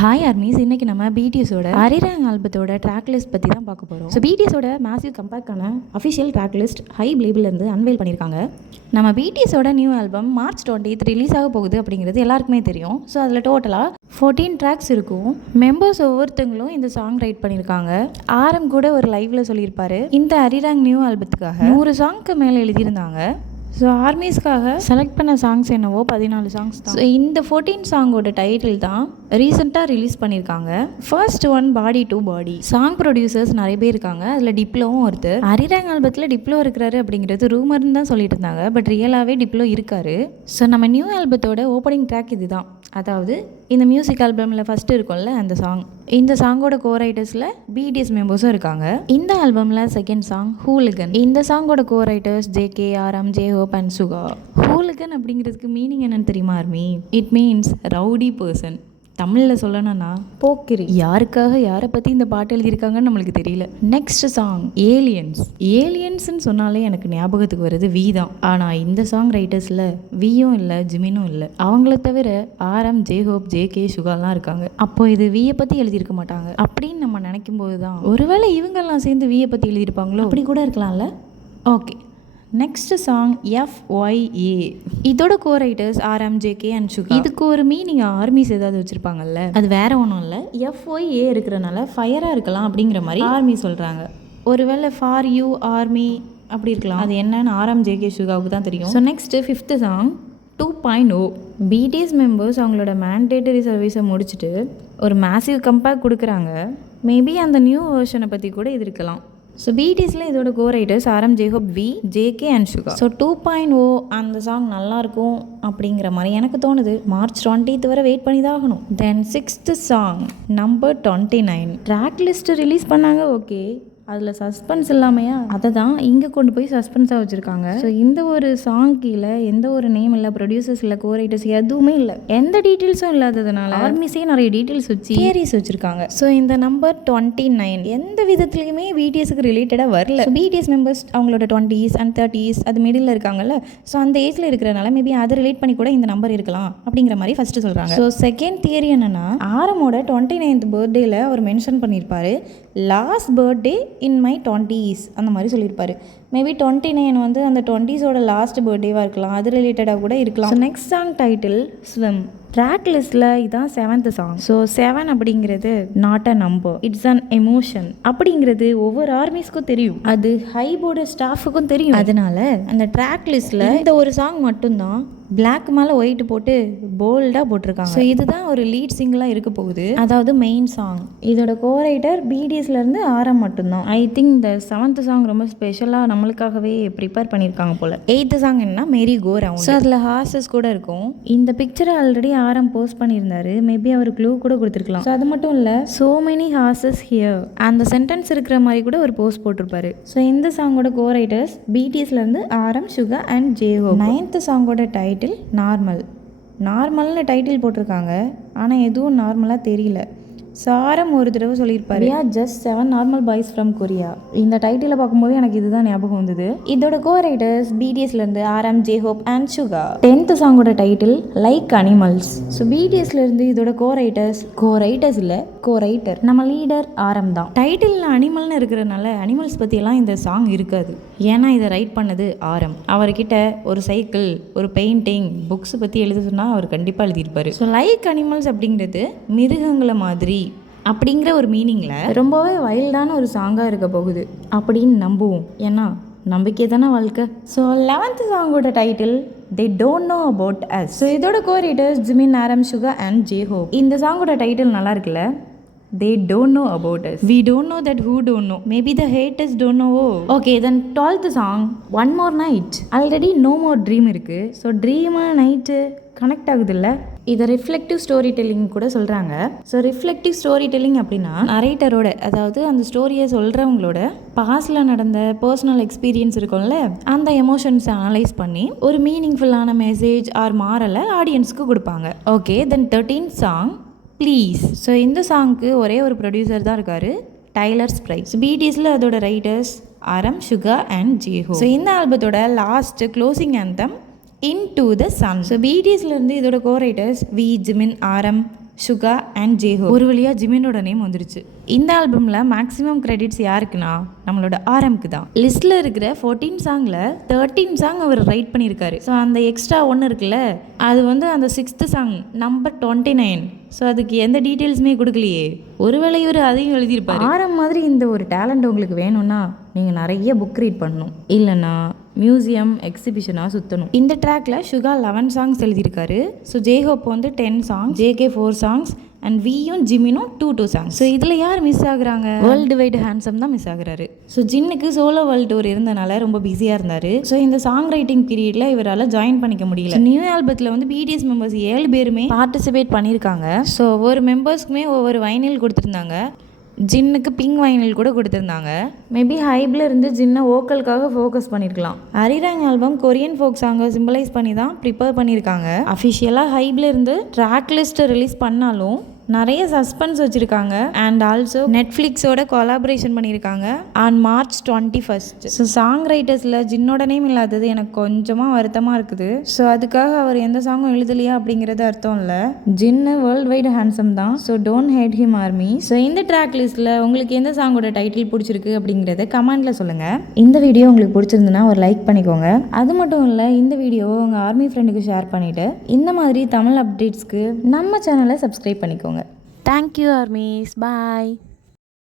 Hi armies, இன்றைக்கி நம்ம பிடிஎஸோட அரிராங் ஆல்பத்தோட track list பற்றி தான் பார்க்க போகிறோம். ஸோ பிடிஎஸோட மேசிவ் கம்பேக்டான அஃபிஷியல் ட்ராக் லிஸ்ட் ஹைப் லேபிள்லேருந்து அன்வைல் பண்ணியிருக்காங்க. நம்ம பிடிஎஸோட new album March 20th release ஆக போகுது அப்படிங்கிறது எல்லாருக்குமே தெரியும். ஸோ அதில் டோட்டலாக 14 ட்ராக்ஸ் இருக்கும். மெம்பர்ஸ் ஒவ்வொருத்தங்களும் இந்த சாங் ரைட் பண்ணியிருக்காங்க. ஆரம் கூட ஒரு லைவ்ல சொல்லியிருப்பாரு, இந்த அரிராங் நியூ ஆல்பத்துக்காக 100 சாங்க்கு மேலே எழுதியிருந்தாங்க. ஸோ ஆர்மிஸ்க்காக செலக்ட் பண்ண சாங்ஸ் என்னவோ 14 சாங்ஸ் தான். ஸோ இந்த 14 சாங்கோட டைட்டில் தான் ரீசெண்டாக ரிலீஸ் பண்ணியிருக்காங்க. First one body to body. Song producers நிறைய பேர் இருக்காங்க, அதில் டிப்ளோவும் ஒருத்தர். அரிராங் ஆல்பத்தில் டிப்ளோ இருக்கிறாரு அப்படிங்கிறது ரூமர்னு தான் சொல்லிட்டு இருந்தாங்க, பட் ரியலாகவே டிப்ளோ இருக்காரு. ஸோ நம்ம நியூ ஆல்பத்தோட ஓப்பனிங் ட்ராக் இது தான். அதாவது இந்த மியூசிக் ஆல்பமில் ஃபஸ்ட்டு இருக்கும்ல அந்த சாங். இந்த சாங்கோட கோரைட்டர்ஸில் பிடிஎஸ் மெம்பர்ஸும் இருக்காங்க. இந்த ஆல்பமில் செகண்ட் சாங் ஹூலிகன். இந்த சாங்கோட கோரைட்டர்ஸ் ஜேகே, ஆரம், ஜேஹோப் அண்ட் சுகா. ஹூலிகன் அப்படிங்கிறதுக்கு மீனிங் என்னன்னு தெரியுமா army? It means rowdy person. தமிழில் சொல்லணும்னா போக்கிரி. யாருக்காக யாரை பற்றி இந்த பாட்டு எழுதியிருக்காங்கன்னு நம்மளுக்கு தெரியல. Next song aliens. ஏலியன்ஸ்ன்னு சொன்னாலே எனக்கு ஞாபகத்துக்கு வருது வி தான். ஆனால் இந்த சாங் ரைட்டர்ஸில் வியும் இல்லை, ஜிமினும் இல்லை. அவங்கள தவிர ஆரம், ஜேஹோப், ஜேகே, சுகாலாம் இருக்காங்க. அப்போ இது வியை பற்றி எழுதியிருக்க மாட்டாங்க அப்படின்னு நம்ம நினைக்கும் போது தான் ஒருவேளை இவங்கெல்லாம் சேர்ந்து வியை பற்றி எழுதியிருப்பாங்களோ, அப்படி கூட இருக்கலாம்ல. Okay, next song FYA. இதோட கோரைட்டர்ஸ் ஆரம், ஜேகே அண்ட் சுகா. இதுக்கு ஒரு மீனிங் ஆர்மிஸ் ஏதாவது வச்சுருப்பாங்கல்ல, அது வேற ஒன்றும் இல்லை. FYA இருக்கிறனால ஃபயராக இருக்கலாம் அப்படிங்கிற மாதிரி ஆர்மி சொல்கிறாங்க. ஒருவேளை ஃபார் யூ ஆர்மி அப்படி இருக்கலாம். அது என்னன்னு ஆரம், ஜேகே, சுகாவுக்கு தான் தெரியும். So next 5th song 2.0. BTS members அவங்களோட மேண்டேட்டரி சர்வீஸை முடிச்சுட்டு ஒரு மேசிவ் கம்பேக் கொடுக்குறாங்க. மேபி அந்த நியூ வெர்ஷனை பற்றி கூட இது இருக்கலாம். ஸோ பிடிஎஸில் இதோட cowriters RM, J Hope, V, JK and Suga. So 2.0 அந்த சாங் நல்லாயிருக்கும் அப்படிங்கிற மாதிரி எனக்கு தோணுது. March 20th வரை வெயிட் பண்ணி தான் ஆகணும். Then 6th song number 29. Track list release பண்ணாங்க, ஓகே. அதில் சஸ்பென்ஸ் இல்லாமையா அதை தான் இங்கே கொண்டு போய் சஸ்பென்ஸாக வச்சுருக்காங்க. ஸோ இந்த ஒரு சாங் கீழே எந்த ஒரு நேம் இல்லை, ப்ரொடியூசர்ஸ் இல்லை, கோரைட்டர்ஸ் எதுவுமே இல்லை. எந்த டீட்டெயில்ஸும் இல்லாததுனால ஆர்மிஸே நிறைய டீட்டெயில்ஸ் வச்சு தியரிஸ் வச்சுருக்காங்க. ஸோ இந்த நம்பர் 29 எந்த விதத்துலையுமே பிடிஎஸ்க்கு ரிலேட்டடாக வரல. பிடிஎஸ் மெம்பர்ஸ் அவங்களோட 20s and 30s அது மிடில் இருக்காங்கல்ல, ஸோ அந்த ஏஜில் இருக்கிறனால மேபி அதை ரிலேட் பண்ணி கூட இந்த நம்பர் இருக்கலாம் அப்படிங்கிற மாதிரி ஃபஸ்ட்டு சொல்கிறாங்க. ஸோ செகண்ட் தியரி என்னென்னா, ஆரமோட 29th பர்த்டேயில் அவர் மென்ஷன் பண்ணியிருப்பார் last birthday in my 20s அந்த மாதிரி சொல்லியிருப்பாரு. மேபி 29 வந்து அந்த 20ஸோட லாஸ்ட் பர்த்டேவாக இருக்கலாம், அது ரிலேட்டடாக கூட இருக்கலாம். Next song title swim. Track லிஸ்ட்டில் இதுதான் 7th சாங். ஸோ 7 அப்படிங்கிறது not a number, it's an emotion அப்படிங்கிறது ஒவ்வொரு ஆர்மிஸ்க்கும் தெரியும், அது ஹைபோர்டு ஸ்டாஃபுக்கும் தெரியும். அதனால அந்த ட்ராக் லிஸ்ட்டில் இந்த ஒரு சாங் மட்டும்தான் பிளாக் மேலே ஒயிட் போட்டு போல்டாக போட்டிருக்காங்க. ஸோ இதுதான் ஒரு லீட் சிங்கிளாக இருக்க போகுது, அதாவது மெயின் சாங். இதோட கோரைட்டர் பிடிஎஸ்லேருந்து ஆரம் மட்டும்தான். ஐ திங்க் இந்த 7th சாங் ரொம்ப ஸ்பெஷலாக நம்மளுக்காகவே ப்ரிப்பேர் பண்ணியிருக்காங்க போல். 8th சாங் என்ன மேரி கோ ரவுண்ட். ஸோ அதில் ஹார்சஸ் கூட இருக்கும். இந்த பிக்சரை ஆல்ரெடி ஆரம் போஸ்ட் பண்ணியிருந்தாரு, மேபி அவர் க்ளூ கூட கொடுத்துருக்கலாம். ஸோ அது மட்டும் இல்லை, சோ மெனி ஹார்சஸ் ஹியர் அந்த சென்டென்ஸ் இருக்கிற மாதிரி கூட ஒரு போஸ்ட் போட்டிருப்பாரு. ஸோ இந்த சாங்கோட கோரைட்டர்ஸ் பிடிஎஸ்லேருந்து ஆரம், சுகா அண்ட் ஜேஹோ. 9th சாங்கோட டைட்டில் நார்மல். நார்மல்னு டைட்டில் போட்டிருக்காங்க, ஆனால் எதுவும் நார்மலாக தெரியல. சாரம் ஒரு தடவை சொல்லியிருப்பாரு, yeah just 7 normal boys from Korea. இந்த டைட்டிலை பார்க்கும்போது எனக்கு இதுதான் ஞாபகம் வந்தது. இதோட கோரைட்டர்ஸ் பிடிஎஸ்லேருந்து ஆரம், ஜேஹோப் அண்ட் சுகா. 10th சாங்கோட டைட்டில் லைக் அனிமல்ஸ். ஸோ பிடிஎஸ்லேருந்து இதோட கோரைட்டர்ஸ் இல்லை, கோரைட்டர் நம்ம லீடர் ஆரம் தான். டைட்டிலில் அனிமல்னு இருக்கிறனால அனிமல்ஸ் பற்றியெல்லாம் இந்த சாங் இருக்காது, ஏன்னா இதை ரைட் பண்ணது ஆரம். அவர்கிட்ட ஒரு சைக்கிள், ஒரு பெயிண்டிங், புக்ஸ் பற்றி எழுத சொன்னால் அவர் கண்டிப்பாக எழுதியிருப்பார். ஸோ லைக் அனிமல்ஸ் அப்படிங்கிறது மிருகங்களை மாதிரி அப்படிங்கிற ஒரு மீனிங்கில் ரொம்பவே வைல்டான ஒரு சாங்காக இருக்க போகுது அப்படின்னு நம்புவோம், ஏன்னா நம்பிக்கை தானே வாழ்க்கை. ஸோ 11th சாங்கோட title they don't know about us. So இதோட கோரைட்டர்ஸ் ஜிமின், ஆரம், சுகா அண்ட் ஜேஹோப். இந்த சாங்கோட டைட்டில் நல்லா இருக்குல்ல, they don't know about us. We don't know that who don't know. Maybe the haters don't know. Okay, then 12th song one more night. Already no more dream இருக்கு. So dream night connect ஆகுதுல்ல, இதை reflective story telling கூட சொல்கிறாங்க. So reflective story telling அப்படின்னா நரேட்டரோட, அதாவது அந்த ஸ்டோரியை சொல்கிறவங்களோட பாஸ்டில் நடந்த பர்சனல் எக்ஸ்பீரியன்ஸ் இருக்கும்ல, அந்த எமோஷன்ஸை அனலைஸ் பண்ணி ஒரு மீனிங்ஃபுல்லான மெசேஜ் ஆர் மாரலை ஆடியன்ஸ்க்கு கொடுப்பாங்க. Okay, then 13th song please. So இந்த சாங்க்கு ஒரே ஒரு ப்ரொடியூசர் தான் இருக்கார், டைலர் ஸ்ப்ரைட். பிடிஎஸில் அதோட ரைட்டர்ஸ் ஆரம், சுகா அண்ட் ஜேஹோ. ஸோ இந்த ஆல்பத்தோட last closing anthem into the sun. So பிடிஎஸ்லேருந்து இதோட கோரைட்டர்ஸ் வி, ஜிமின், ஆரம், சுகா அண்ட் ஜேஹோ. ஒரு வழியாக ஜிமினோட நேம் வந்துருச்சு. இந்த ஆல்பமில் மேக்ஸிமம் கிரெடிட்ஸ் யாருக்குன்னா நம்மளோட ஆர்எம்க்கு தான். லிஸ்ட்டில் இருக்கிற 14 சாங்கில் 13 சாங் அவர் ரைட் பண்ணியிருக்காரு. ஸோ அந்த எக்ஸ்ட்ரா ஒன்று இருக்குல்ல, அது வந்து அந்த 6th சாங் நம்பர் 29. ஸோ அதுக்கு எந்த டீட்டெயில்ஸுமே கொடுக்கலையே. ஒருவேளை இவர் அதையும் எழுதியிருப்பார். ஆரம் மாதிரி இந்த ஒரு டேலண்ட் உங்களுக்கு வேணும்னா நீங்கள் நிறைய புக் ரீட் பண்ணணும், இல்லைன்னா மியூசியம் எக்ஸிபிஷனாக சுற்றணும். இந்த ட்ராக்ல சுகா 11 சாங்ஸ் எழுதியிருக்காரு. ஸோ ஜேஹோப் வந்து 10 சாங்ஸ், ஜேகே 4 சாங்ஸ் அண்ட் வியும் ஜிமினும் 2 சாங்ஸ். ஸோ இதில் யார் மிஸ் ஆகுறாங்க? வேர்ல்டு வைடு ஹேண்ட்ஸம் தான் மிஸ் ஆகுறாரு. ஸோ ஜின்னுக்கு சோலோ வேர்ல்டு டூர் இருந்தனால ரொம்ப பிஸியாக இருந்தார். ஸோ இந்த சாங் ரைட்டிங் பீரியடில் இவரால் ஜாயின் பண்ணிக்க முடியல. நியூ ஆல்பத்தில் வந்து பிடிஎஸ் மெம்பர்ஸ் 7 பேருமே பார்ட்டிசிபேட் பண்ணியிருக்காங்க. ஸோ ஒவ்வொரு மெம்பர்ஸ்க்குமே ஒவ்வொரு வைனில் கொடுத்துருந்தாங்க. ஜின்னுக்கு பிங்க் வைனில் கூட கொடுத்துருந்தாங்க. மேபி ஹைபில் இருந்து ஜின்னை வோக்கலுக்காக ஃபோக்கஸ் பண்ணியிருக்கலாம். அரிராங் ஆல்பம் கொரியன் ஃபோக் சாங்கை சிம்பிளைஸ் பண்ணி தான் ப்ரிப்பேர் பண்ணியிருக்காங்க. அஃபிஷியலாக ஹைபில் இருந்து ட்ராக் லிஸ்ட்டை ரிலீஸ் பண்ணாலும் நிறைய சஸ்பென்ஸ் வச்சுருக்காங்க. அண்ட் ஆல்சோ நெட்ஃப்ளிக்ஸோட கொலாபரேஷன் பண்ணியிருக்காங்க ஆன் March 21. ஸோ சாங் ரைட்டர்ஸில் ஜின்னோட நேம் இல்லாதது எனக்கு கொஞ்சமாக வருத்தமாக இருக்குது. ஸோ அதுக்காக அவர் எந்த சாங்கும் எழுதலையா அப்படிங்கிறது அர்த்தம் இல்லை. ஜின்னு வேர்ல்டு வைடு ஹேண்ட்ஸம் தான். So don't hate him army. So இந்த ட்ராக் லிஸ்ட்டில் உங்களுக்கு எந்த சாங்கோட டைட்டில் பிடிச்சிருக்கு அப்படிங்கிறத கமெண்ட்டில் சொல்லுங்கள். இந்த வீடியோ உங்களுக்கு பிடிச்சிருந்துன்னா ஒரு லைக் பண்ணிக்கோங்க. அது மட்டும் இல்லை, இந்த வீடியோவை உங்கள் ஆர்மி ஃப்ரெண்டுக்கு ஷேர் பண்ணிவிட்டு இந்த மாதிரி தமிழ் அப்டேட்ஸ்க்கு நம்ம சேனலை சப்ஸ்கிரைப் பண்ணிக்கோங்க. Thank you, Armies. Bye.